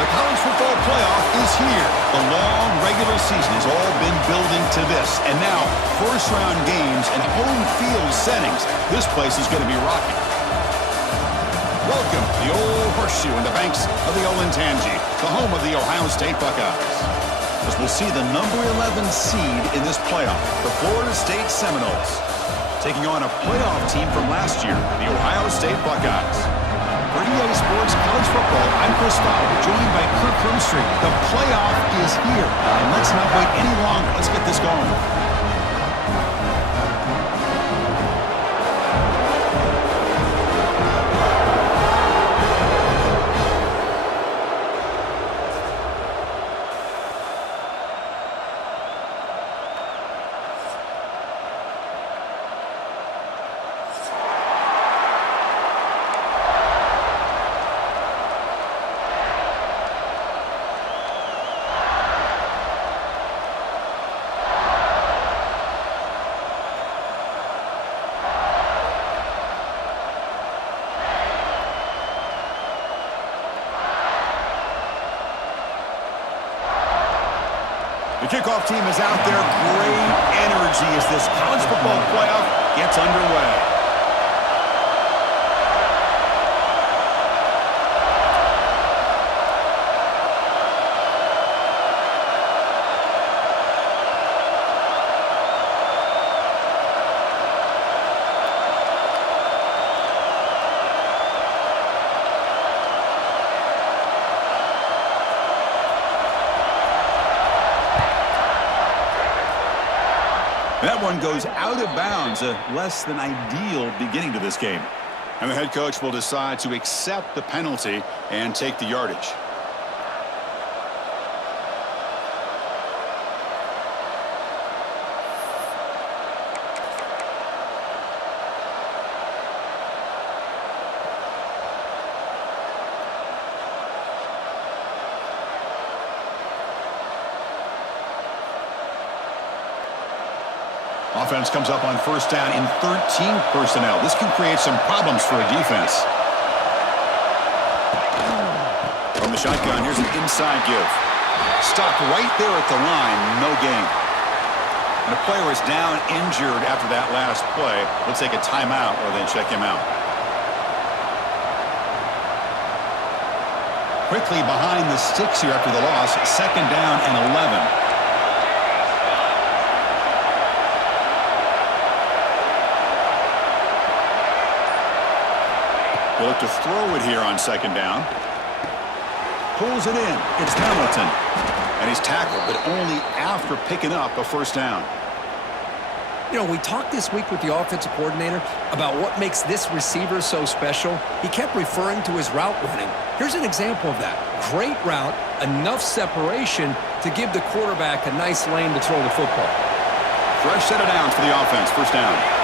The college football playoff is here. The long regular season has all been building to this. And now, first-round games and home field settings. This place is going to be rocking. Welcome to the old horseshoe in the banks of the Echelon Ncaa, the home of the Ohio State Buckeyes. As we'll see the number 11 seed in this playoff, the Florida State Seminoles, taking on a playoff team from last year, the Ohio State Buckeyes. For EA Sports College Football, I'm Chris Fowler, joined by Kirk Krumstreet. The playoff is here, and let's not wait any longer. Let's get this going. The kickoff team is out there. Great energy as this college football playoff gets underway. That one goes out of bounds, a less than ideal beginning to this game. And the head coach will decide to accept the penalty and take the yardage. Offense comes up on first down in 13 personnel. This can create some problems for a defense. From the shotgun, here's an inside give. Stop right there at the line, no gain. And a player is down injured after that last play. We'll take a timeout or then check him out. Quickly behind the sticks here after the loss. Second down and 11. They'll look to throw it here on second down. Pulls it in. It's Hamilton. And he's tackled, but only after picking up a first down. You know, we talked this week with the offensive coordinator about what makes this receiver so special. He kept referring to his route running. Here's an example of that. Great route, enough separation to give the quarterback a nice lane to throw the football. Fresh set of downs for the offense. First down.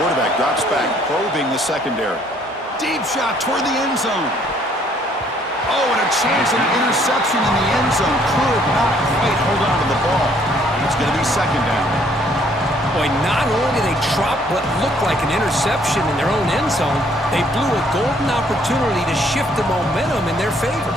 Quarterback drops back, probing the secondary. Deep shot toward the end zone. Oh, and a chance of an interception in the end zone. Could not quite hold on to the ball. It's going to be second down. Boy, not only did they drop what looked like an interception in their own end zone, they blew a golden opportunity to shift the momentum in their favor.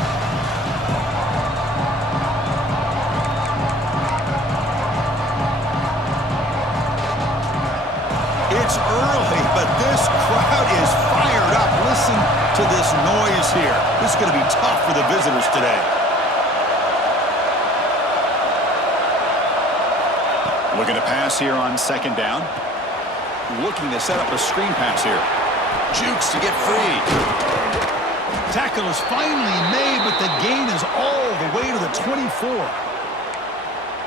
It's early, but this crowd is fired up. Listen to this noise here. This is going to be tough for the visitors today. Looking to pass here on second down. Looking to set up a screen pass here. Jukes to get free. Tackle is finally made, but the gain is all the way to the 24.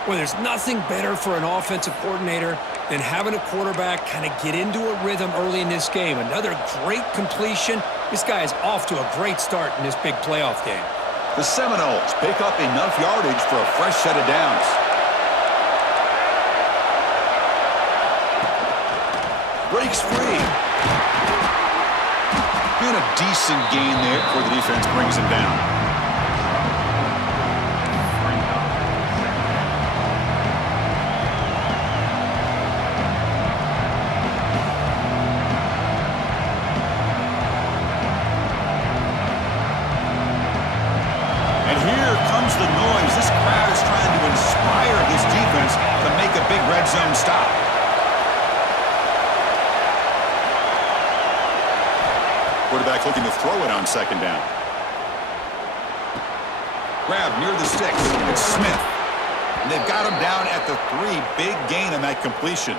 Well, there's nothing better for an offensive coordinator than having a quarterback kind of get into a rhythm early in this game. Another great completion. This guy is off to a great start in this big playoff game. The Seminoles pick up enough yardage for a fresh set of downs. Breaks free. And a decent gain there before the defense brings him down. The noise. This crowd is trying to inspire this defense to make a big red zone stop. Quarterback looking to throw it on second down. Grab near the sticks. It's Smith. And they've got him down at the 3. Big gain on that completion.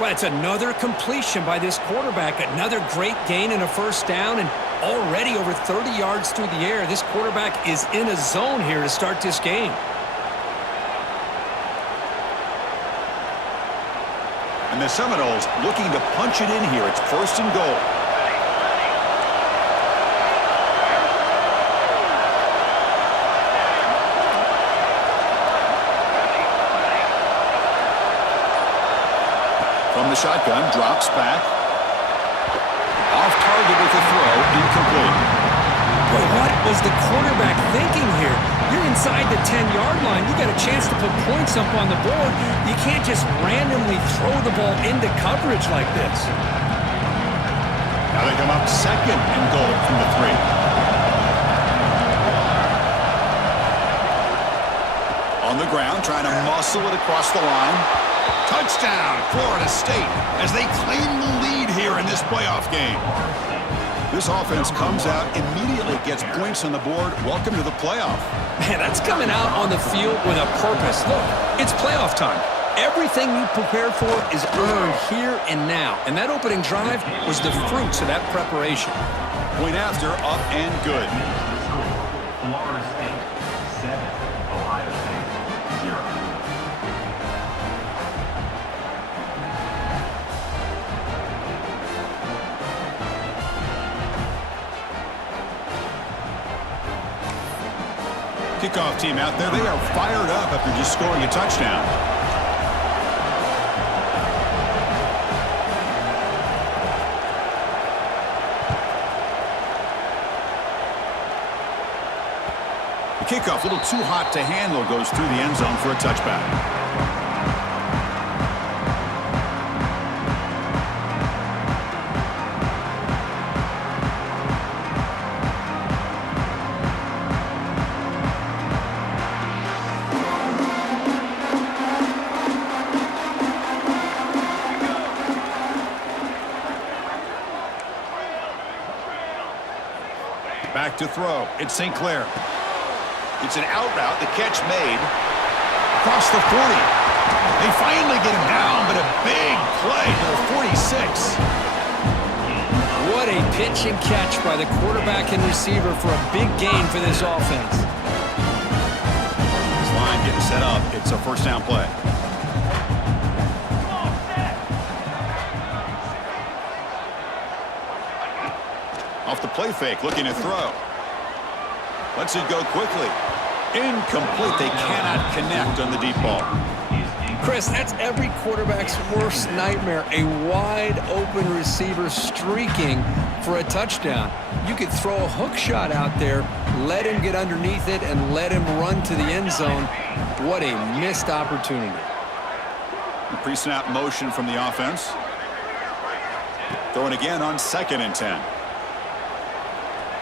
Well, it's another completion by this quarterback. Another great gain and a first down, and already over 30 yards through the air. This quarterback is in a zone here to start this game. And the Seminoles looking to punch it in here. It's first and goal. From the shotgun, drops back. Off target with a throw, incomplete. Boy, what was the quarterback thinking here? You're inside the 10-yard line. You got a chance to put points up on the board. You can't just randomly throw the ball into coverage like this. Now they come up second and goal from the 3. On the ground, trying to muscle it across the line. Touchdown, Florida State, as they claim the lead here in this playoff game. This offense comes out, immediately gets points on the board. Welcome to the playoff. Man, that's coming out on the field with a purpose. Look, it's playoff time. Everything you prepared for is earned here and now. And that opening drive was the fruits of that preparation. Point after, up and good. Florida State 7, Ohio State 0. Kickoff team out there. They are fired up after just scoring a touchdown. The kickoff, a little too hot to handle, goes through the end zone for a touchback. Back to throw. It's St. Clair. It's an out route. The catch made. Across the 40. They finally get him down, but a big play to the 46. What a pitch and catch by the quarterback and receiver for a big gain for this offense. This line getting set up. It's a first down play. Off the play fake, looking to throw. Lets it go quickly. Incomplete. They cannot connect on the deep ball. Chris, that's every quarterback's worst nightmare. A wide-open receiver streaking for a touchdown. You could throw a hook shot out there, let him get underneath it, and let him run to the end zone. What a missed opportunity. The pre-snap motion from the offense. Throwing again on 2nd and 10.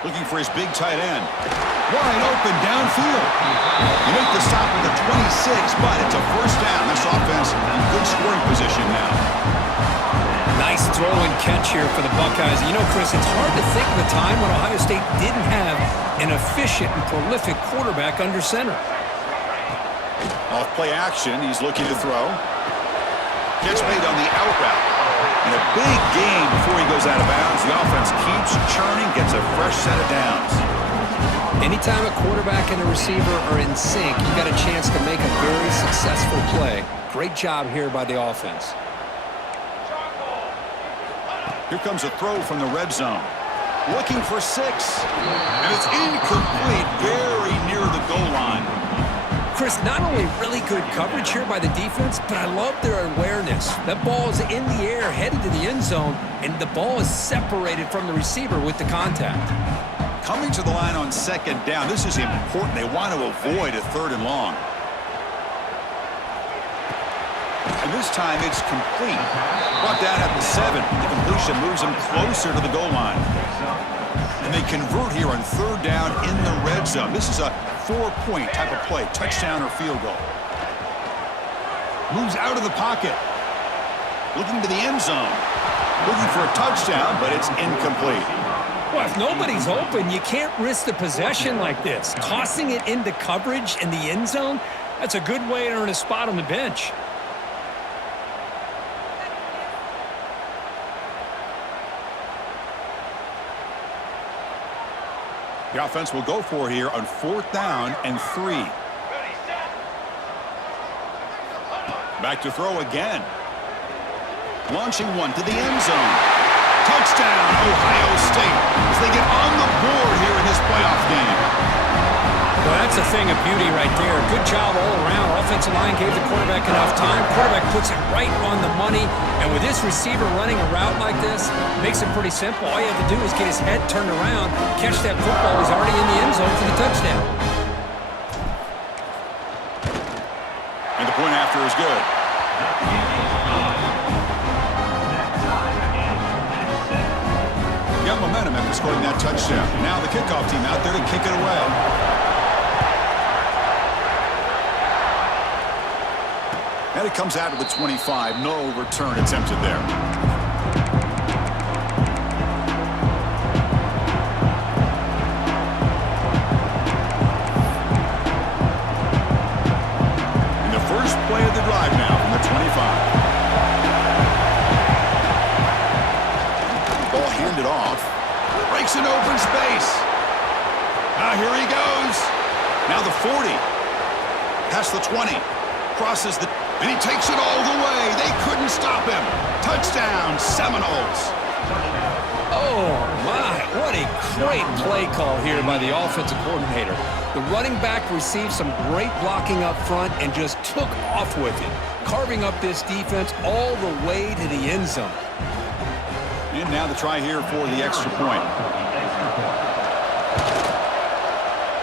Looking for his big tight end. Wide open downfield. You make the stop at the 26, but it's a first down. This offense in good scoring position now. Nice throw and catch here for the Buckeyes. You know, Chris, it's hard to think of a time when Ohio State didn't have an efficient and prolific quarterback under center. Off play action, he's looking to throw. Catch made on the out route. And a big gain before he goes out of bounds. The offense keeps churning, gets a fresh set of downs. Anytime a quarterback and a receiver are in sync, you've got a chance to make a very successful play. Great job here by the offense. Here comes a throw from the red zone. Looking for 6. And it's incomplete, very near the goal line. Chris, not only really good coverage here by the defense, but I love their awareness. That ball is in the air, headed to the end zone, and the ball is separated from the receiver with the contact. Coming to the line on 2nd down. This is important. They want to avoid a 3rd and long. And this time it's complete. Brought down at the 7. The completion moves him closer to the goal line. And they convert here on 3rd down in the red zone. This is a 4-point type of play, touchdown or field goal. Moves out of the pocket. Looking to the end zone. Looking for a touchdown, but it's incomplete. Well, if nobody's open, you can't risk the possession like this. Tossing it into coverage in the end zone, that's a good way to earn a spot on the bench. The offense will go for here on 4th down and 3. Back to throw again. Launching one to the end zone. Touchdown, Ohio State, as they get on the board here in this playoff game. Well, that's a thing of beauty right there. Good job all around. Offensive line gave the quarterback enough time. Quarterback puts it right on the money. And with this receiver running a route like this, makes it pretty simple. All you have to do is get his head turned around, catch that football. He's already in the end zone for the touchdown. And the point after is good. Got momentum after scoring that touchdown. Now the kickoff team out there to kick it away. And it comes out of the 25. No return attempted there. 40. Past the 20. Crosses the... And he takes it all the way. They couldn't stop him. Touchdown, Seminoles. Oh, my. What a great play call here by the offensive coordinator. The running back received some great blocking up front and just took off with it, carving up this defense all the way to the end zone. And now the try here for the extra point.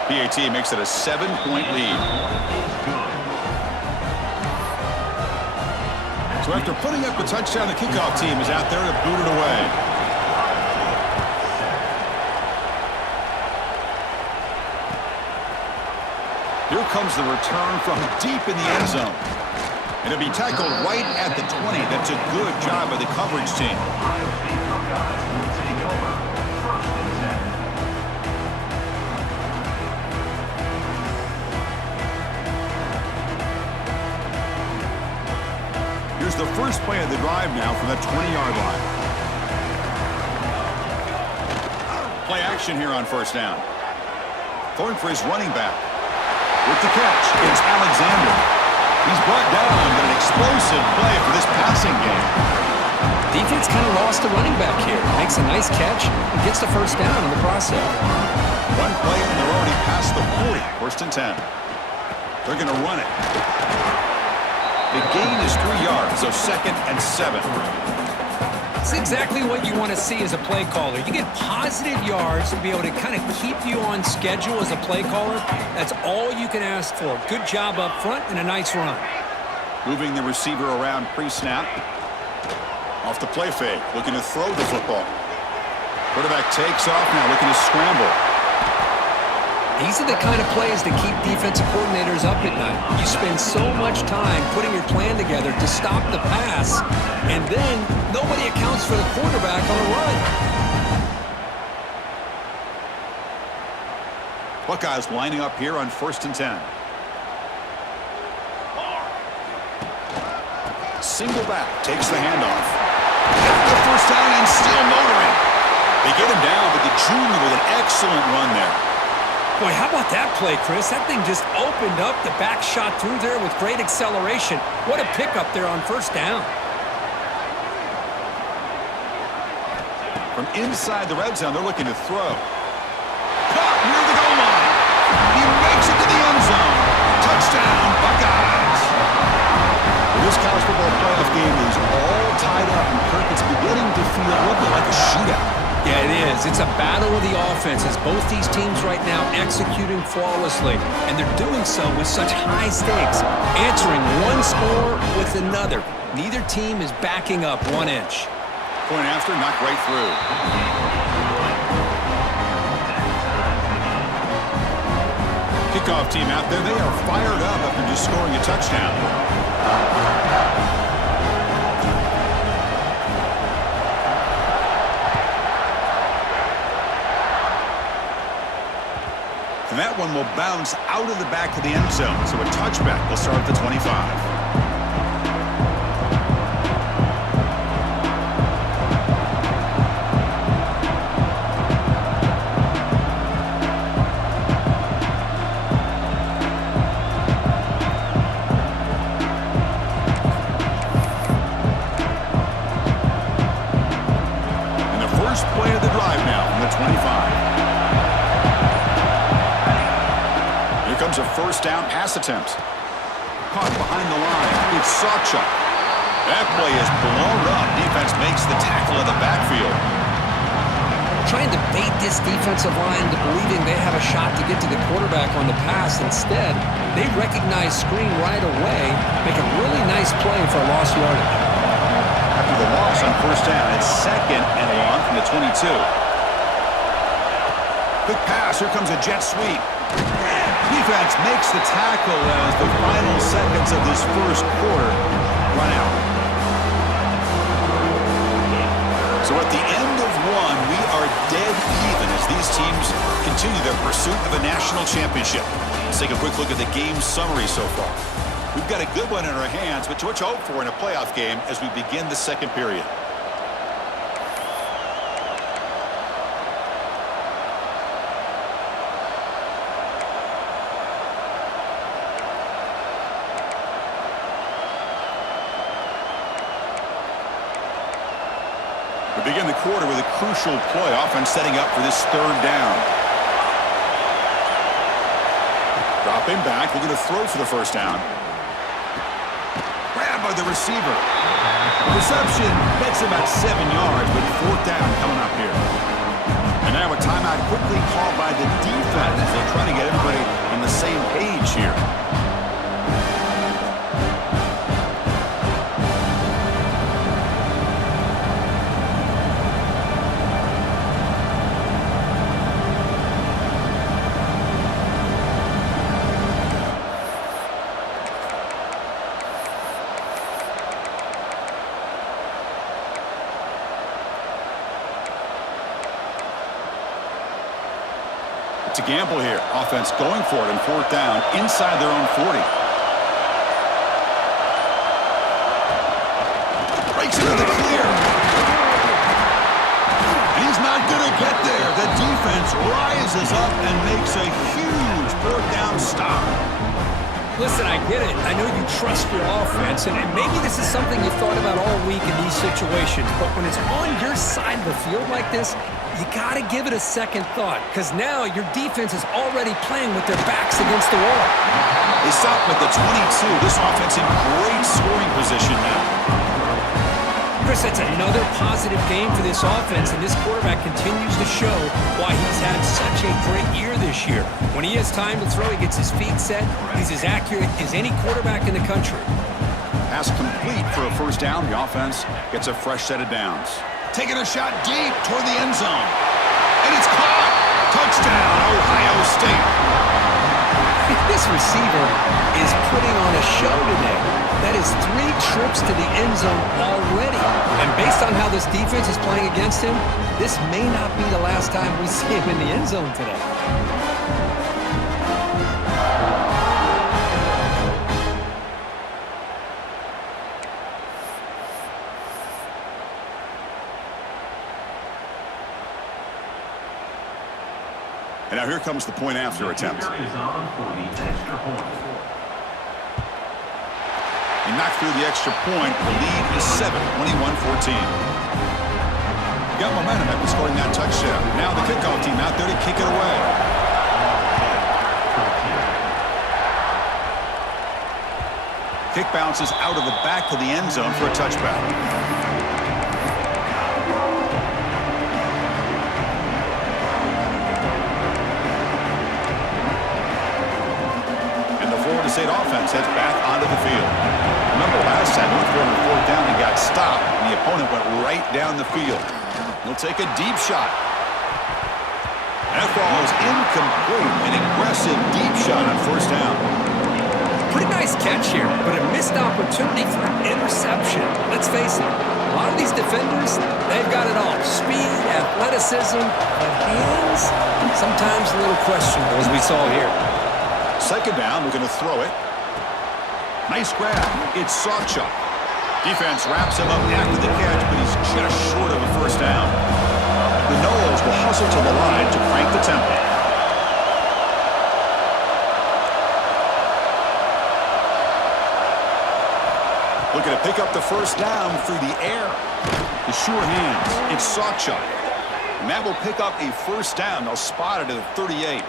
PAT makes it a 7-point lead. So after putting up the touchdown, the kickoff team is out there to boot it away. Here comes the return from deep in the end zone. And it'll be tackled right at the 20. That's a good job by the coverage team. Here's the first play of the drive now from the 20-yard line. Play action here on first down. Going for his running back. With the catch, it's Alexander. He's brought down, but an explosive play for this passing game. Defense kind of lost the running back here. Makes a nice catch and gets the first down in the process. One play, and they're already past the 40. First and 10. They're going to run it. The gain is 3 yards, so 2nd and 7. It's exactly what you want to see as a play caller. You get positive yards to be able to kind of keep you on schedule as a play caller. That's all you can ask for. Good job up front and a nice run. Moving the receiver around pre-snap. Off the play fake, looking to throw the football. Quarterback takes off now, looking to scramble. These are the kind of plays that keep defensive coordinators up at night. You spend so much time putting your plan together to stop the pass, and then nobody accounts for the quarterback on a run. Buckeyes lining up here on 1st and 10. Single back, takes the handoff. The first down and still motoring. They get him down, but the junior with an excellent run there. Boy, how about that play, Chris? That thing just opened up. The back shot through there with great acceleration. What a pickup there on first down. From inside the red zone, they're looking to throw. Caught near the goal line. He makes it to the end zone. Touchdown, Buckeyes. This college football playoff game is all tied up, and Kirk, it's beginning to feel a little bit like a shootout. Yeah, it is. It's a battle of the offenses. Both these teams right now executing flawlessly, and they're doing so with such high stakes, answering one score with another. Neither team is backing up 1 inch. Point after, knocked right through. Kickoff team out there, they are fired up after just scoring a touchdown. And that one will bounce out of the back of the end zone. So a touchback will start at the 25. And the first play of the drive now from the 25. Comes a first down pass attempt. Caught behind the line. It's Sawchuk. That play is blown up. Defense makes the tackle of the backfield. Trying to bait this defensive line to believing they have a shot to get to the quarterback on the pass. Instead, they recognize screen right away, make a really nice play for lost yardage. After the loss on first down, it's 2nd and long from the 22. Quick pass. Here comes a jet sweep. Defense makes the tackle as the final seconds of this first quarter run out. So at the end of one, we are dead even as these teams continue their pursuit of a national championship. Let's take a quick look at the game summary so far. We've got a good one in our hands, but too much hope for in a playoff game as we begin the second period. begin the quarter with a crucial play. Offense setting up for this third down. Dropping back, looking to throw for the first down. Grabbed by the receiver. Reception gets him at 7 yards, but fourth down coming up here. And now a timeout quickly called by the defense as they try to get everybody on the same page here. To gamble here. Offense going for it on fourth down inside their own 40. Breaks into the clear. And he's not going to get there. The defense rises up and makes a huge fourth down stop. Listen, I get it. I know you trust your offense, and maybe this is something you've thought about all week in these situations, but when it's on your side of the field like this, you got to give it a second thought, because now your defense is already playing with their backs against the wall. They stop at the 22. This offense in great scoring position now. Chris, that's another positive game for this offense, and this quarterback continues to show why he's had such a great year this year. When he has time to throw, he gets his feet set. He's as accurate as any quarterback in the country. Pass complete for a first down. The offense gets a fresh set of downs. Taking a shot deep toward the end zone. And it's caught. Touchdown, Ohio State. This receiver is putting on a show today. That is 3 trips to the end zone already. And based on how this defense is playing against him, this may not be the last time we see him in the end zone today. And now here comes the point after attempt. Is on for the extra point. He knocked through the extra point. The lead is 7, 21-14. Got momentum after scoring that touchdown. Now the kickoff team out there to kick it away. Kick bounces out of the back of the end zone for a touchback. Florida State offense heads back onto the field. Remember last time he threw on the fourth down and got stopped, and the opponent went right down the field. He'll take a deep shot. And that ball is incomplete. An aggressive deep shot on first down. Pretty nice catch here, but a missed opportunity for an interception. Let's face it, a lot of these defenders, they've got it all. Speed, athleticism, but hands, sometimes a little questionable, as we saw here. Second down, looking to throw it. Nice grab. It's Sawchuk. Defense wraps him up after the catch, but he's just short of a first down. The Noles will hustle to the line to crank the tempo. Looking to pick up the first down through the air. The sure hands. It's Sawchuk. And that will pick up a first down. They'll spot it at the 38.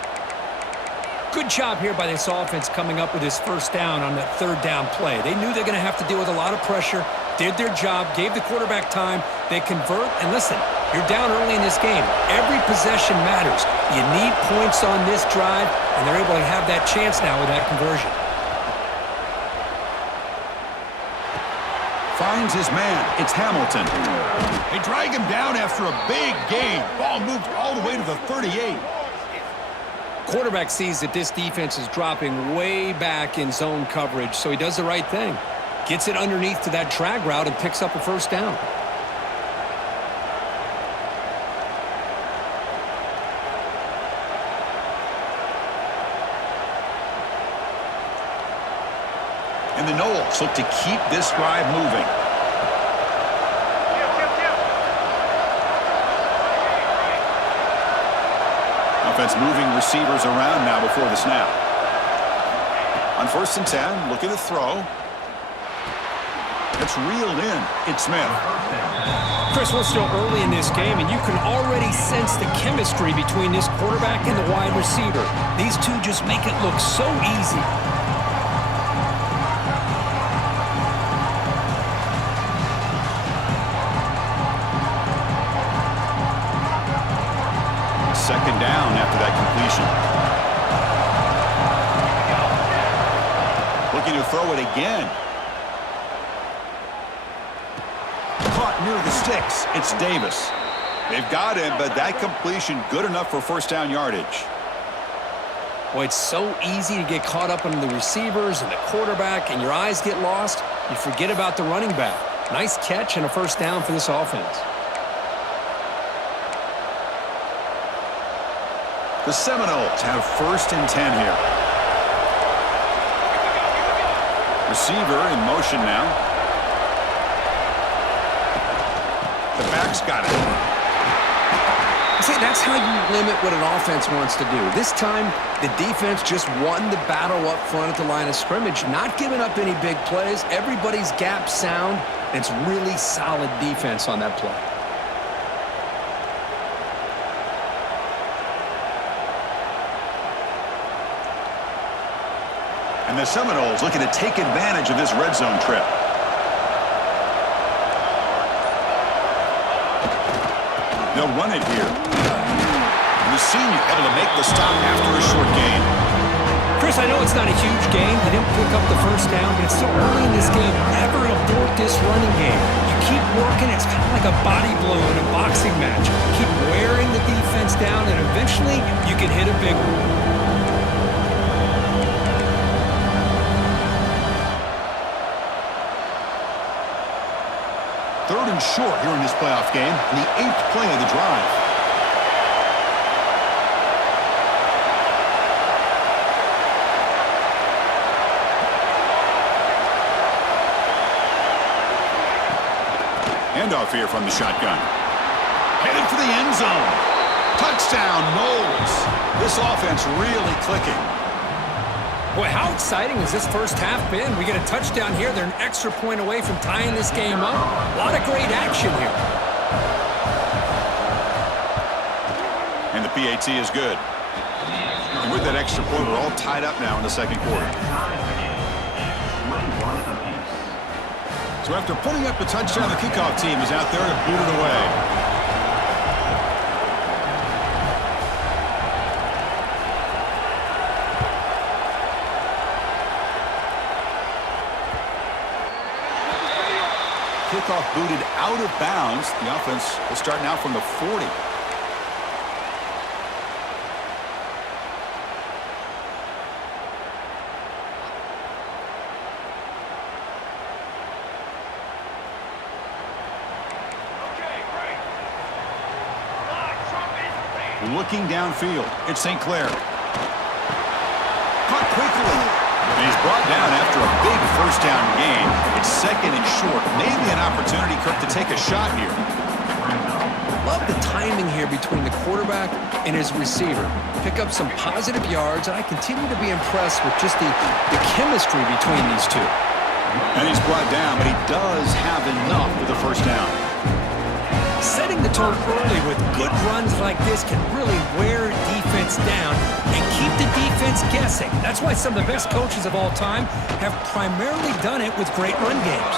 Good job here by this offense coming up with his first down on that third down play. They knew they're going to have to deal with a lot of pressure, did their job, gave the quarterback time, they convert, and listen, you're down early in this game. Every possession matters. You need points on this drive, and they're able to have that chance now with that conversion. Finds his man. It's Hamilton. They drag him down after a big gain. Ball moved all the way to the 38. Quarterback sees that this defense is dropping way back in zone coverage, so he does the right thing. Gets it underneath to that drag route and picks up a first down. And the Noles look to keep this drive moving. Offense moving receivers around now before the snap. On 1st and 10, looking to throw. It's reeled in. It's Smith. Chris, we're still early in this game, and you can already sense the chemistry between this quarterback and the wide receiver. These two just make it look so easy. Second down after that completion. Looking to throw it again. Caught near the sticks. It's Davis. They've got him, but that completion good enough for first down yardage. Boy, it's so easy to get caught up in the receivers and the quarterback, and your eyes get lost. You forget about the running back. Nice catch and a first down for this offense. The Seminoles have 1st and 10 here. Receiver in motion now. The back's got it. See, that's how you limit what an offense wants to do. This time, the defense just won the battle up front at the line of scrimmage, not giving up any big plays. Everybody's gap sound, and it's really solid defense on that play. And the Seminoles looking to take advantage of this red zone trip. They'll run it here. And the senior able to make the stop after a short gain. Chris, I know it's not a huge gain. They didn't pick up the first down, but it's still early in this game. Never abort this running game. You keep working. It's kind of like a body blow in a boxing match. Keep wearing the defense down, and eventually you can hit a big one. 3rd and short here in this playoff game, and the 8th play of the drive. Handoff here from the shotgun. Headed for the end zone. Touchdown, Noles. This offense really clicking. Boy, how exciting has this first half been? We get a touchdown here. They're an extra point away from tying this game up. A lot of great action here. And the PAT is good. And with that extra point, we're all tied up now in the second quarter. So after putting up the touchdown, the kickoff team is out there to boot it away. Kickoff booted out of bounds. The offense will start now from the 40. Looking downfield, it's St. Clair. Caught quickly. And he's brought down after a big first down gain. It's 2nd and short. Maybe an opportunity, Kirk, to take a shot here. Love the timing here between the quarterback and his receiver. Pick up some positive yards, and I continue to be impressed with just the chemistry between these two. And he's brought down, but he does have enough for the first down. Setting the tone early with good runs like this can really wear defense down and keep the defense guessing. That's why some of the best coaches of all time have primarily done it with great run games.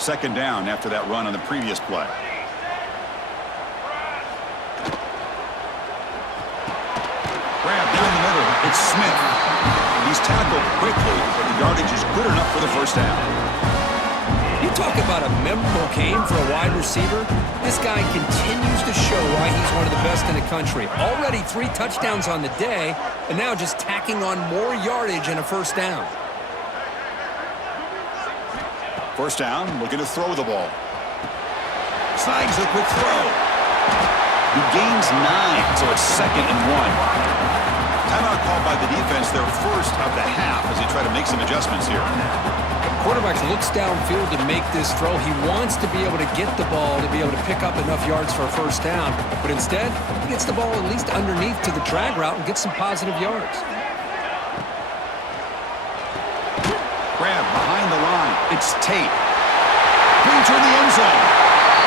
Second down after that run on the previous play. Grabbed in the middle. It's Smith. He's tackled quickly, but the yardage is good enough for the first down. You talk about a memorable game for a wide receiver. This guy continues to show why he's one of the best in the country. Already 3 touchdowns on the day, and now just tacking on more yardage and a first down. First down, looking to throw the ball. Snags a quick throw. He gains 9, so it's 2nd and 1. Timeout called by the defense, their first of the half, as they try to make some adjustments here. Quarterback looks downfield to make this throw. He wants to be able to get the ball to be able to pick up enough yards for a first down. But instead, he gets the ball at least underneath to the drag route and gets some positive yards. Grab behind the line. It's Tate. Brings her in the end zone.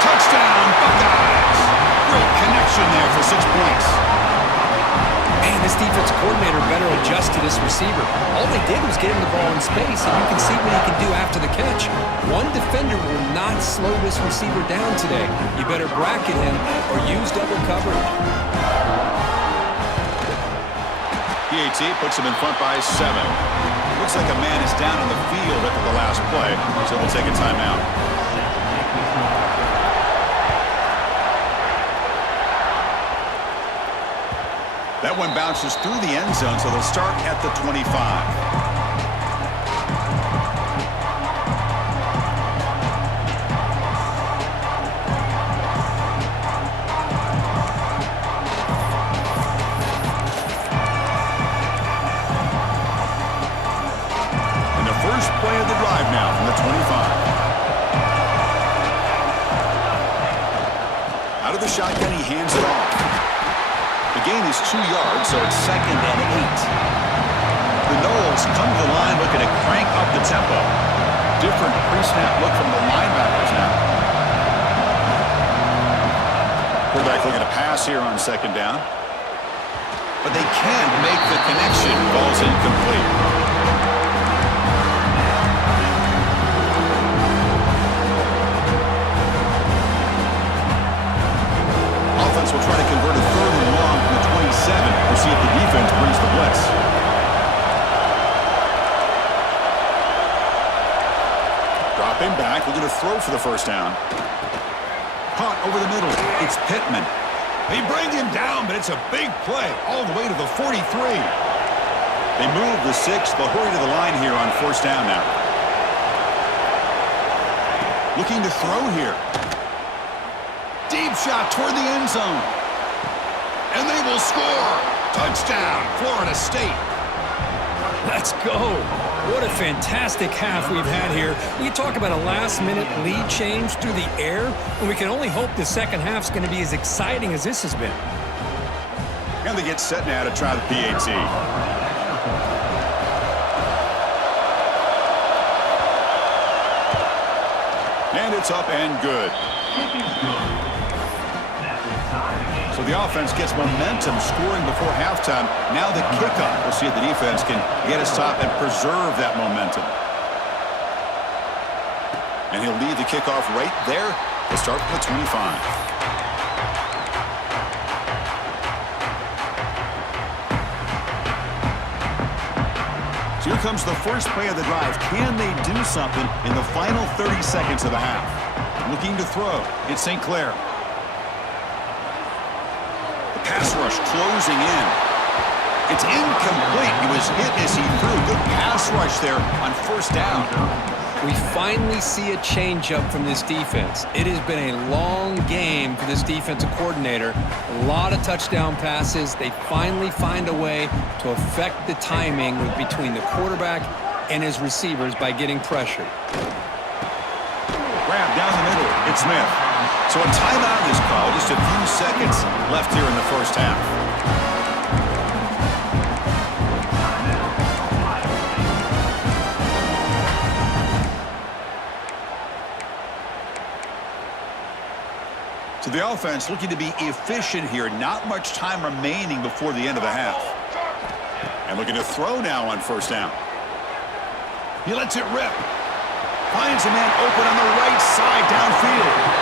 Touchdown, Buckeyes. Great connection there for 6 points. Man, this defense coordinator better adjust to this receiver. All they did was get him the ball in space, and you can see what he can do after the catch. One defender will not slow this receiver down today. You better bracket him or use double coverage. PAT puts him in front by 7. Looks like a man is down in the field after the last play, so we'll take a timeout. That one bounces through the end zone, so they'll start at the 25. And the first play of the drive now from the 25. Out of the shotgun, he hands it off. The gain is 2 yards, so it's 2nd and 8. The Noles come to the line looking to crank up the tempo. Different pre-snap look from the linebackers now. Quarterback looking to pass here on 2nd down. But they can't make the connection. Ball's incomplete. Offense will try to convert a 3rd and long from the 27. We'll see if the defense brings the blitz. Dropping back, looking to throw for the first down. Caught over the middle. It's Pittman. They bring him down, but it's a big play all the way to the 43. They move the 6. They'll hurry to the line here on 1st down now. Looking to throw here. Deep shot toward the end zone. And they will score. Touchdown, Florida State. Let's go. What a fantastic half we've had here. We talk about a last-minute lead change through the air, and we can only hope the second half's going to be as exciting as this has been. And they get set now to try the PAT. And it's up and good. So the offense gets momentum scoring before halftime. Now the kickoff. We'll see if the defense can get a stop and preserve that momentum. And he'll lead the kickoff right there. They'll start from the 25. So here comes the first play of the drive. Can they do something in the final 30 seconds of the half? Looking to throw. It's St. Clair. Pass rush closing in. It's incomplete. He was hit as he threw. Good pass rush there on 1st down. We finally see a change-up from this defense. It has been a long game for this defensive coordinator. A lot of touchdown passes. They finally find a way to affect the timing between the quarterback and his receivers by getting pressure. Grab down the middle. It's Smith. So a timeout is called. Just a few seconds left here in the first half. So the offense looking to be efficient here. Not much time remaining before the end of the half. And looking to throw now on 1st down. He lets it rip. Finds a man open on the right side downfield.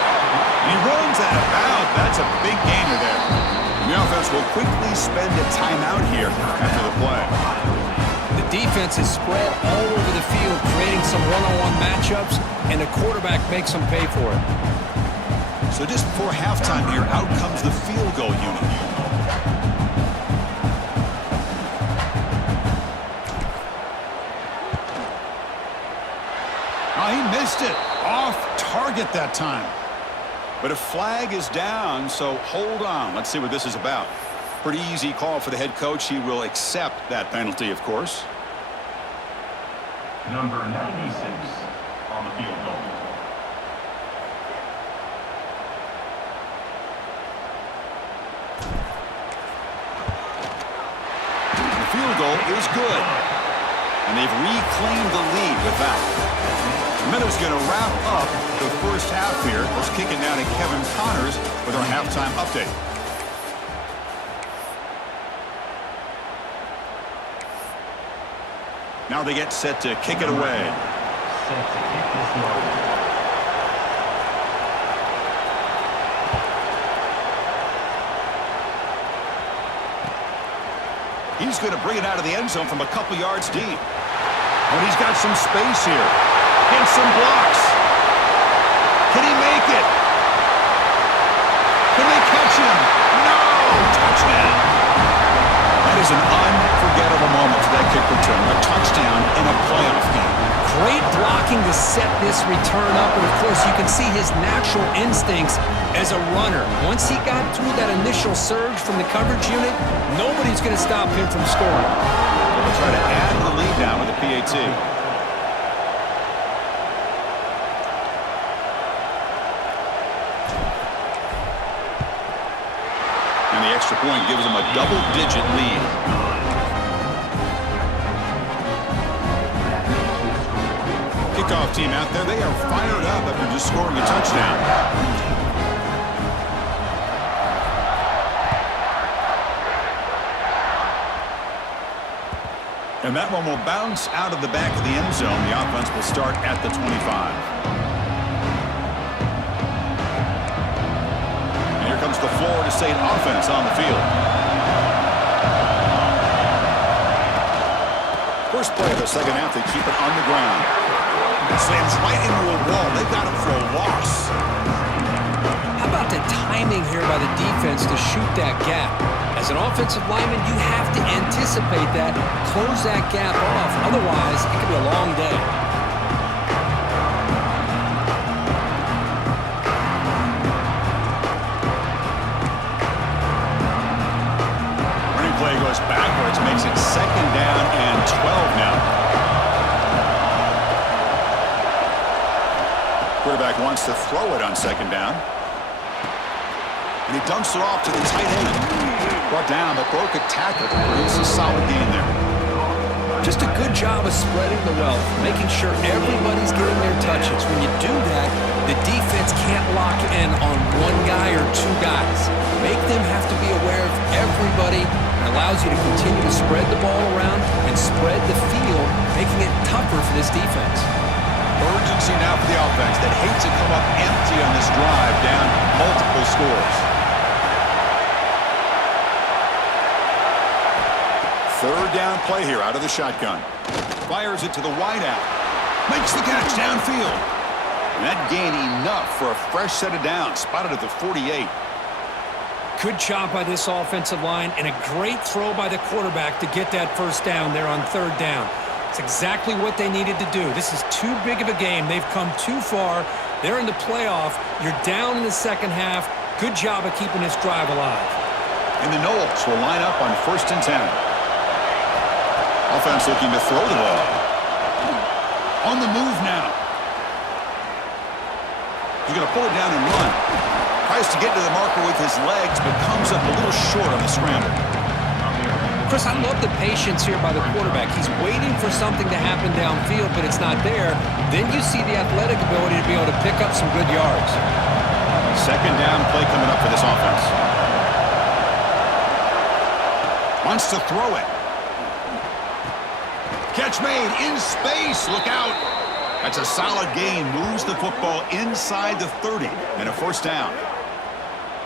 He runs out of bounds. That's a big gainer there. The offense will quickly spend a timeout here after the play. The defense is spread all over the field, creating some one-on-one matchups, and the quarterback makes them pay for it. So just before halftime here, out comes the field goal unit. Oh, he missed it. Off target that time. But a flag is down, so hold on. Let's see what this is about. Pretty easy call for the head coach. He will accept that penalty, of course. Number 96 on the field goal. The field goal is good. And they've reclaimed the lead with that. The Meadows going to wrap up the first half here. Let's kick it now to Kevin Connors with our halftime update. Now they get set to kick it away. Set to kick this one. He's going to bring it out of the end zone from a couple yards deep. And he's got some space here. And some blocks. Can he make it? Can they catch him? No! Touchdown! That is an unforgettable moment for that kick return. A touchdown in a playoff game. Great blocking to set this return up, and of course you can see his natural instincts as a runner. Once he got through that initial surge from the coverage unit, nobody's going to stop him from scoring. They'll try to add the lead now with the PAT. And the extra point gives them a double-digit lead. Kickoff team out there, they are fired up after just scoring a touchdown. And that one will bounce out of the back of the end zone. The offense will start at the 25. And here comes the Florida State offense on the field. First play of the second half, they keep it on the ground. Slams right into a wall. They got him for a loss. How about the timing here by the defense to shoot that gap? As an offensive lineman, you have to anticipate that, close that gap off. Otherwise, it could be a long day. Running play goes backwards, makes it second down and 12 now. Quarterback wants to throw it on second down. And he dumps it off to the tight end. Brought down, but broke a tackle. It's a solid gain there. Just a good job of spreading the wealth, making sure everybody's getting their touches. When you do that, the defense can't lock in on one guy or two guys. Make them have to be aware of everybody. It allows you to continue to spread the ball around and spread the field, making it tougher for this defense. Urgency now for the offense that hates to come up empty on this drive, down multiple scores. Third down play here out of the shotgun. Fires it to the wideout. Makes the catch downfield. And that gained enough for a fresh set of downs. Spotted at the 48. Good job by this offensive line and a great throw by the quarterback to get that first down there on third down. It's exactly what they needed to do. This is too big of a game. They've come too far. They're in the playoff. You're down in the second half. Good job of keeping this drive alive. And the Knowles will line up on 1st and 10. Offense looking to throw the ball. On the move now. He's going to pull it down and run. Tries to get to the marker with his legs, but comes up a little short on the scramble. Chris, I love the patience here by the quarterback. He's waiting for something to happen downfield, but it's not there. Then you see the athletic ability to be able to pick up some good yards. Second down play coming up for this offense. Wants to throw it. Catch made in space. Look out. That's a solid gain. Moves the football inside the 30 and a first down.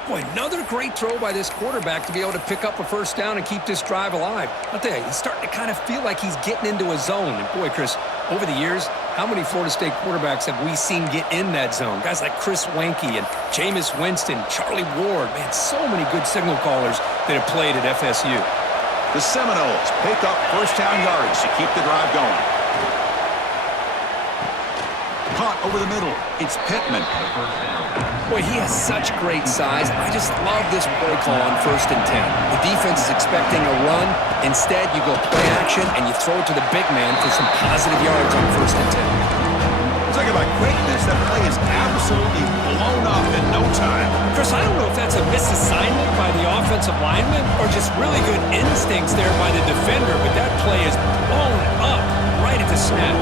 Boy, another great throw by this quarterback to be able to pick up a first down and keep this drive alive. I'll tell you, he's starting to kind of feel like he's getting into a zone. And boy, Chris, over the years, how many Florida State quarterbacks have we seen get in that zone? Guys like Chris Wenke and Jameis Winston, Charlie Ward. Man, so many good signal callers that have played at FSU. The Seminoles pick up first down yards to keep the drive going. Caught over the middle. It's Pittman. Boy, he has such great size. I just love this play call on 1st and 10. The defense is expecting a run. Instead, you go play action, and you throw it to the big man for some positive yards on 1st and 10. Talk about quickness. That play is absolutely blown up in no time. Chris, I don't know if that's a misassignment by the offensive lineman or just really good instincts there by the defender, but that play is blown up right at the snap.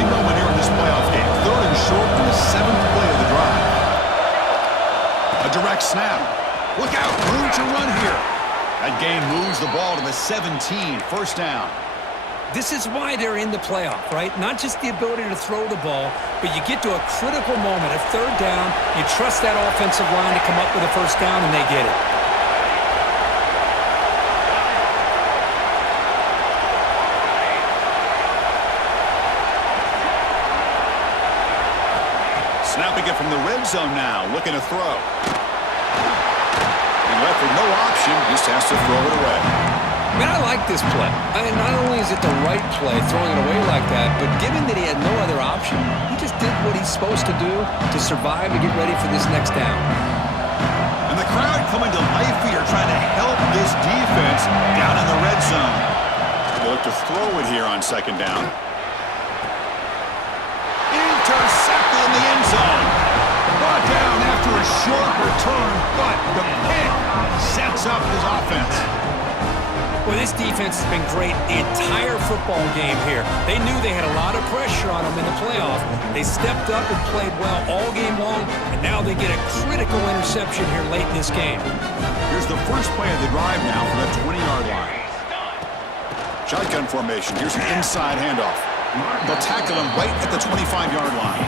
Big moment here in this playoff game. 3rd and short on the 7th play of the drive. A direct snap. Look out, room to run here. That gain moves the ball to the 17, 1st down. This is why they're in the playoff, right? Not just the ability to throw the ball, but you get to a critical moment, a 3rd down, you trust that offensive line to come up with a 1st down, and they get it. Snapping it from the red zone now, looking to throw. And left with no option, just has to throw it away. Man, I like this play. I mean, not only is it the right play, throwing it away like that, but given that he had no other option, he just did what he's supposed to do to survive and get ready for this next down. And the crowd coming to life here, trying to help this defense down in the red zone. They look to throw it here on 2nd down. Intercepted in the end zone. Brought down after a short return, but the pick sets up his offense. Well, this defense has been great the entire football game here. They knew they had a lot of pressure on them in the playoff. They stepped up and played well all game long, and now they get a critical interception here late in this game. Here's the first play of the drive now from the 20-yard line. Shotgun formation. Here's an inside handoff. They'll tackle him right at the 25-yard line.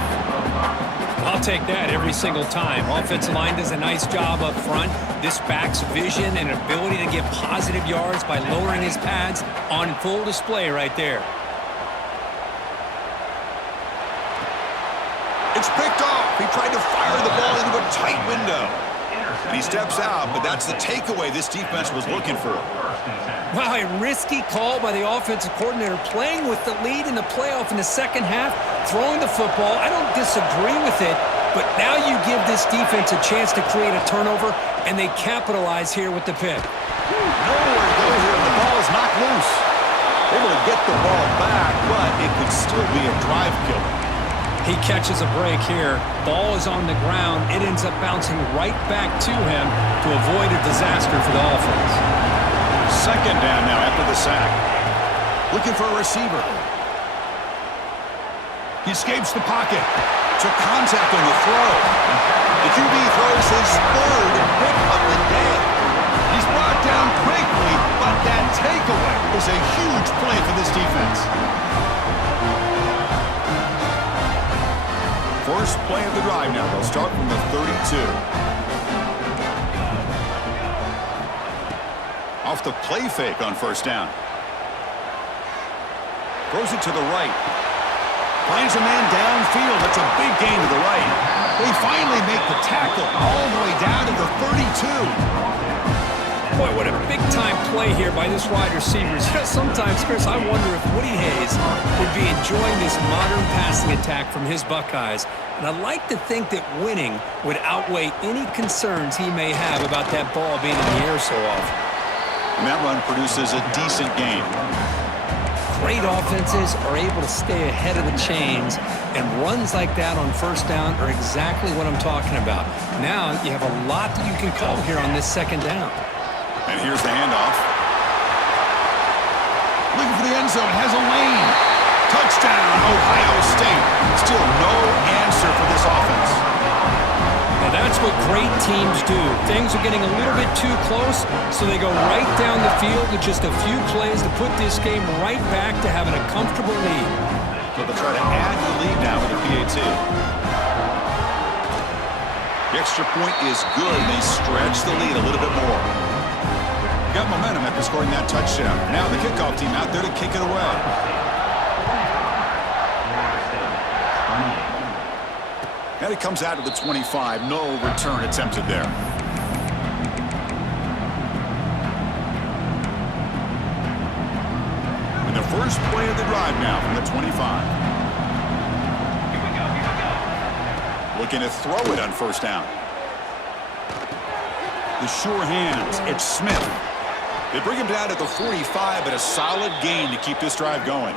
I'll take that every single time. Offensive line does a nice job up front. This back's vision and ability to get positive yards by lowering his pads on full display right there. It's picked off. He tried to fire the ball into a tight window. And he steps out, but that's the takeaway this defense was looking for. Wow, a risky call by the offensive coordinator, playing with the lead in the playoff in the 2nd half, throwing the football. I don't disagree with it, but now you give this defense a chance to create a turnover, and they capitalize here with the pick. Nowhere to go here, and the ball is knocked loose. Able to get the ball back, but it could still be a drive killer. He catches a break here. Ball is on the ground. It ends up bouncing right back to him to avoid a disaster for the offense. 2nd down now after the sack. Looking for a receiver. He escapes the pocket. Took contact on the throw. The QB throws his 3rd pick of the day. He's brought down quickly, but that takeaway is a huge play for this defense. First play of the drive now. They'll start from the 32. Off the play fake on 1st down. Throws it to the right. Finds a man downfield. That's a big gain to the right. They finally make the tackle all the way down to the 32. Boy, what a big-time play here by this wide receiver. Sometimes, Chris, I wonder if Woody Hayes would be enjoying this modern passing attack from his Buckeyes. And I'd like to think that winning would outweigh any concerns he may have about that ball being in the air so often. And that run produces a decent gain. Great offenses are able to stay ahead of the chains, and runs like that on 1st down are exactly what I'm talking about. Now you have a lot that you can call here on this 2nd down. And here's the handoff. Looking for the end zone, has a lane. Touchdown, Ohio State. Still no answer for this offense. Now that's what great teams do. Things are getting a little bit too close, so they go right down the field with just a few plays to put this game right back to having a comfortable lead. So they'll try to add to the lead now with a PAT. The extra point is good. They stretch the lead a little bit more. Got momentum after scoring that touchdown. Now the kickoff team out there to kick it away. And it comes out to the 25. No return attempted there. And the first play of the drive now from the 25. Looking to throw it on first down. The sure hands. It's Smith. They bring him down at the 45, but a solid gain to keep this drive going.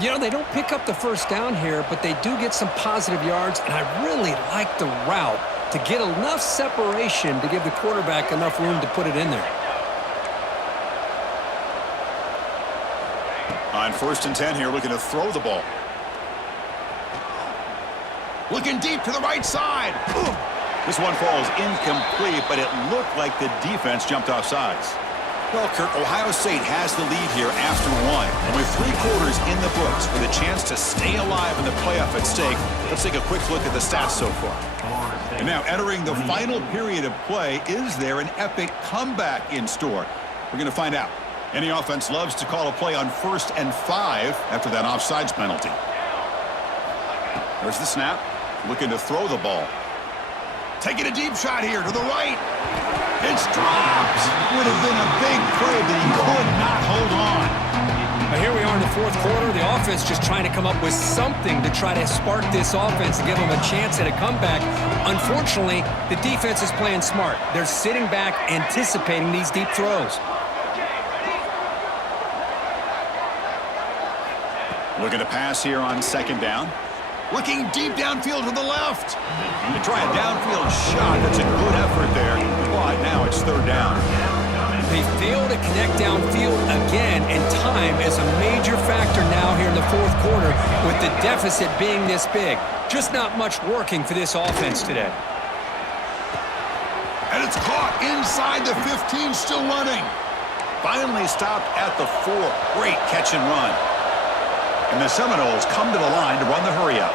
You know, they don't pick up the first down here, but they do get some positive yards, and I really like the route to get enough separation to give the quarterback enough room to put it in there. On 1st and 10 here, looking to throw the ball. Looking deep to the right side. Ooh. This one falls incomplete, but it looked like the defense jumped off sides. Well, Kurt, Ohio State has the lead here after one. And with 3 quarters in the books with a chance to stay alive in the playoff at stake, let's take a quick look at the stats so far. And now entering the final period of play, is there an epic comeback in store? We're going to find out. Any offense loves to call a play on 1st and 5 after that offsides penalty. There's the snap. Looking to throw the ball. Taking a deep shot here to the right. It's dropped. Would have been a big play, but he could not hold on. But here we are in the 4th quarter. The offense just trying to come up with something to try to spark this offense and give them a chance at a comeback. Unfortunately, the defense is playing smart. They're sitting back, anticipating these deep throws. Looking to pass here on 2nd down. Looking deep downfield to the left. To try a downfield shot. That's a good effort there. But now it's 3rd down. They fail to connect downfield again, and time is a major factor now here in the 4th quarter with the deficit being this big. Just not much working for this offense today. And it's caught inside the 15, still running. Finally stopped at the 4. Great catch and run. And the Seminoles come to the line to run the hurry up.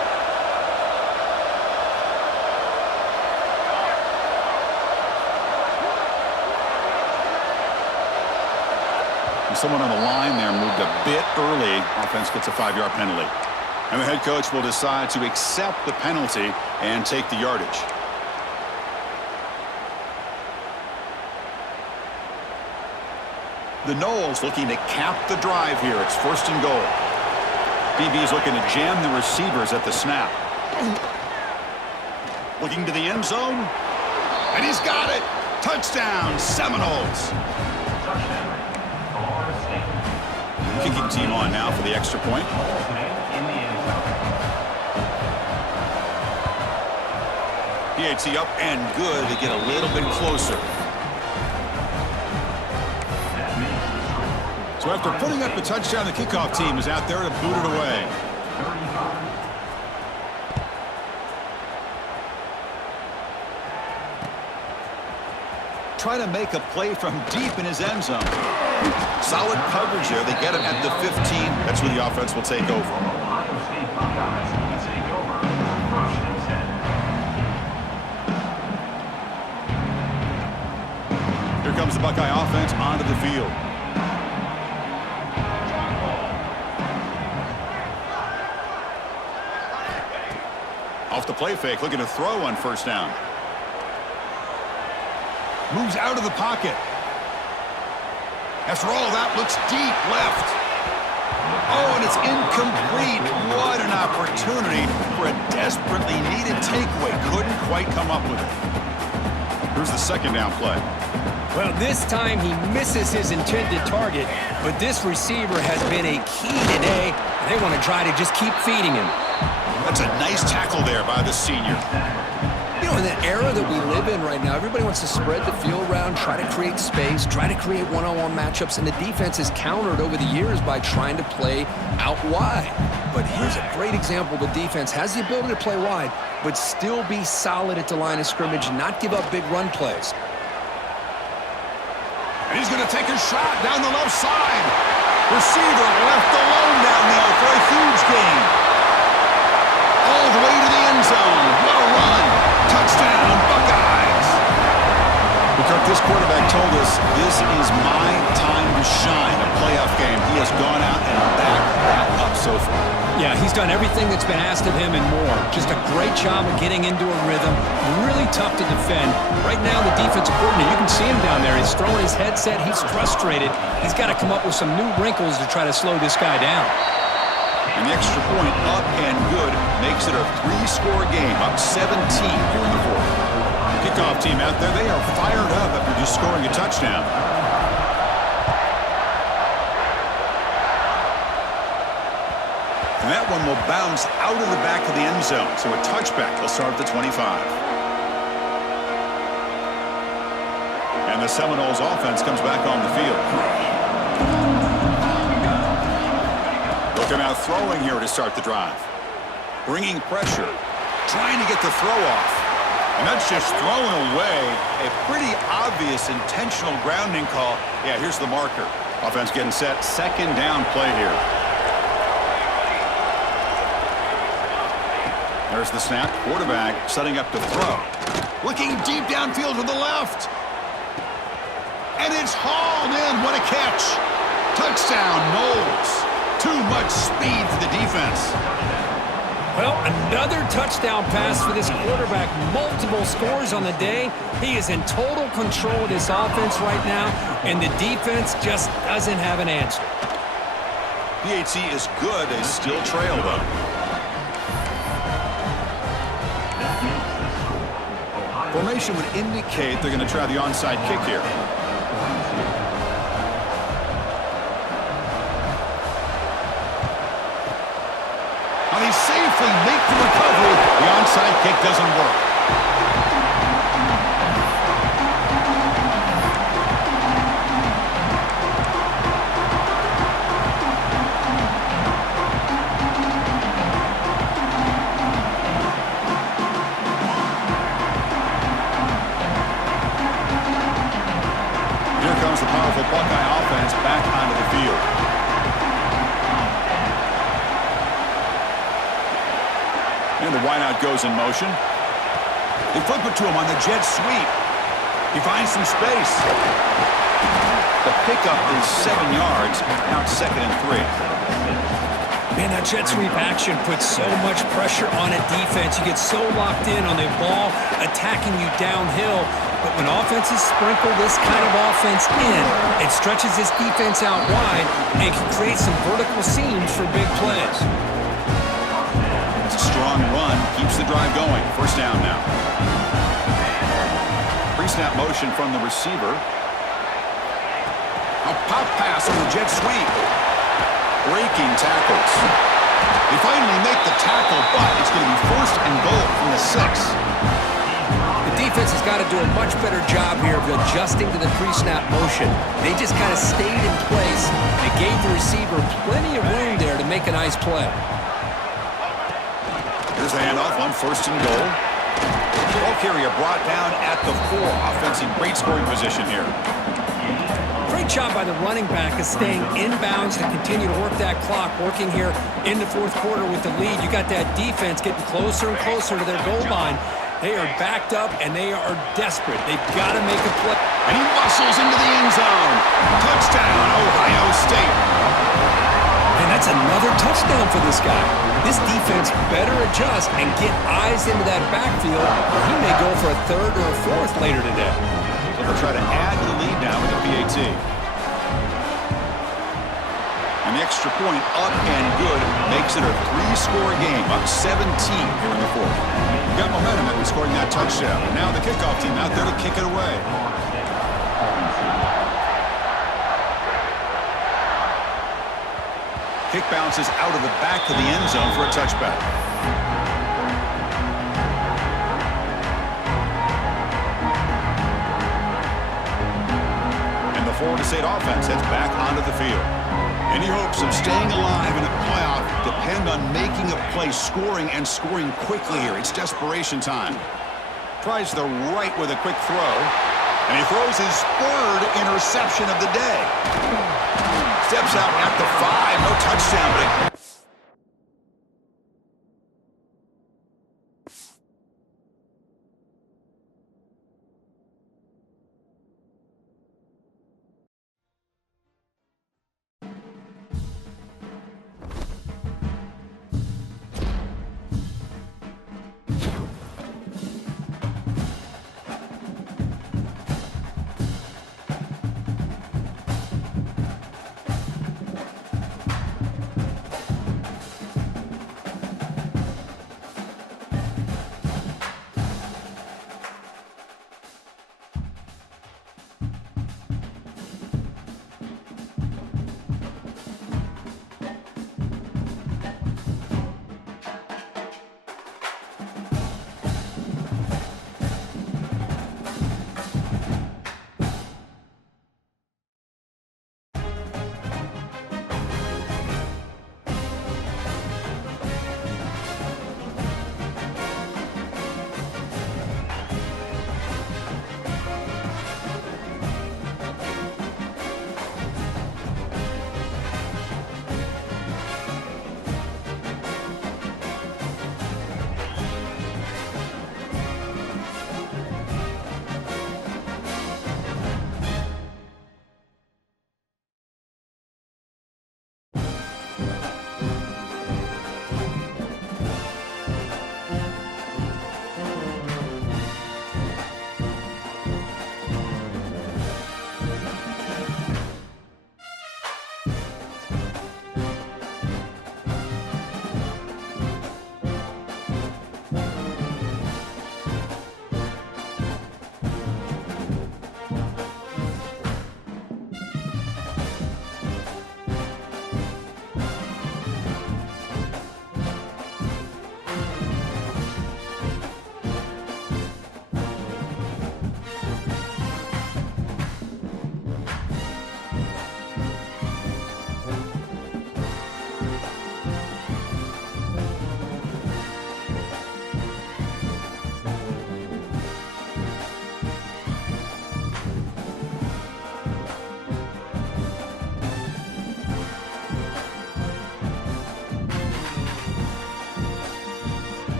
And someone on the line there moved a bit early. Offense gets a 5-yard penalty. And the head coach will decide to accept the penalty and take the yardage. The Noles looking to cap the drive here. It's 1st and goal. BB's looking to jam the receivers at the snap. Looking to the end zone. And he's got it. Touchdown, Seminoles. Kicking team on now for the extra point. PAT up and good to get a little bit closer. So after putting up the touchdown, the kickoff team is out there to boot it away. Trying to make a play from deep in his end zone. Solid coverage there. They get him at the 15. That's where the offense will take over. Here comes the Buckeye offense onto the field. Off the play fake, looking to throw on 1st down. Moves out of the pocket. After all that, looks deep left. Oh, and it's incomplete. What an opportunity for a desperately needed takeaway. Couldn't quite come up with it. Here's the 2nd down play. Well, this time he misses his intended target, but this receiver has been a key today. They want to try to just keep feeding him. That's a nice tackle there by the senior. You know, in the era that we live in right now, everybody wants to spread the field around, try to create space, try to create one-on-one matchups, and the defense is countered over the years by trying to play out wide. But here's a great example. The defense has the ability to play wide, but still be solid at the line of scrimmage and not give up big run plays. And he's going to take a shot down the left side. Receiver left alone down there for a huge gain. All the way to the end zone. Well run. Touchdown, Buckeyes. Because this quarterback told us this is my time to shine. A playoff game. He has gone out and backed that up so far. Yeah, he's done everything that's been asked of him and more. Just a great job of getting into a rhythm. Really tough to defend. Right now, the defensive coordinator, you can see him down there. He's throwing his headset. He's frustrated. He's got to come up with some new wrinkles to try to slow this guy down. And the extra point up and good makes it a 3-score game, up 17 here in the fourth. Kickoff team out there, they are fired up after just scoring a touchdown. And that one will bounce out of the back of the end zone. So a touchback will start at the 25. And the Seminoles offense comes back on the field. Looking out throwing here to start the drive. Bringing pressure. Trying to get the throw off. And that's just thrown away. A pretty obvious intentional grounding call. Yeah, here's the marker. Offense getting set. Second down play here. There's the snap. Quarterback setting up to throw. Looking deep downfield to the left. And it's hauled in. What a catch. Touchdown, Noles. Too much speed for the defense. Well, another touchdown pass for this quarterback. Multiple scores on the day. He is in total control of this offense right now, and the defense just doesn't have an answer. PAT is good. They still trail, though. Formation would indicate they're going to try the onside kick here. And they safely make the recovery. The onside kick doesn't work. Here comes the powerful Buckeye offense back onto the field. And the wideout goes in motion. They flip it to him on the jet sweep. He finds some space. The pickup is 7 yards. Now it's 2nd and 3. Man, that jet sweep action puts so much pressure on a defense. You get so locked in on the ball attacking you downhill. But when offenses sprinkle this kind of offense in, it stretches this defense out wide and can create some vertical seams for big plays. It's a strong run. Keeps the drive going. First down now. Pre-snap motion from the receiver. A pop pass on the jet sweep. Breaking tackles. They finally make the tackle, but it's going to be 1st and goal from the 6. The defense has got to do a much better job here of adjusting to the pre-snap motion. They just kind of stayed in place and gave the receiver plenty of room there to make a nice play. Here's the handoff on 1st and goal. Ball carrier brought down at the 4. Offense in great scoring position here. Great job by the running back of staying inbounds to continue to work that clock, working here in the 4th quarter with the lead. You got that defense getting closer and closer to their goal line. They are backed up, and they are desperate. They've got to make a play. And he muscles into the end zone. Touchdown, Ohio State. And that's another touchdown for this guy. This defense better adjust and get eyes into that backfield, or he may go for a 3rd or a 4th later today. So they'll try to add to the lead now with the PAT. And the extra point up and good makes it a 3-score game, up 17 here in the 4th. Got momentum after scoring that touchdown. And now the kickoff team out there to kick it away. Kick bounces out of the back of the end zone for a touchback. And the Florida State offense heads back onto the field. Any hopes of staying alive in a playoff depend on making a play, scoring, and scoring quickly here. It's desperation time. Tries the right with a quick throw. And he throws his 3rd interception of the day. Steps out at the 5.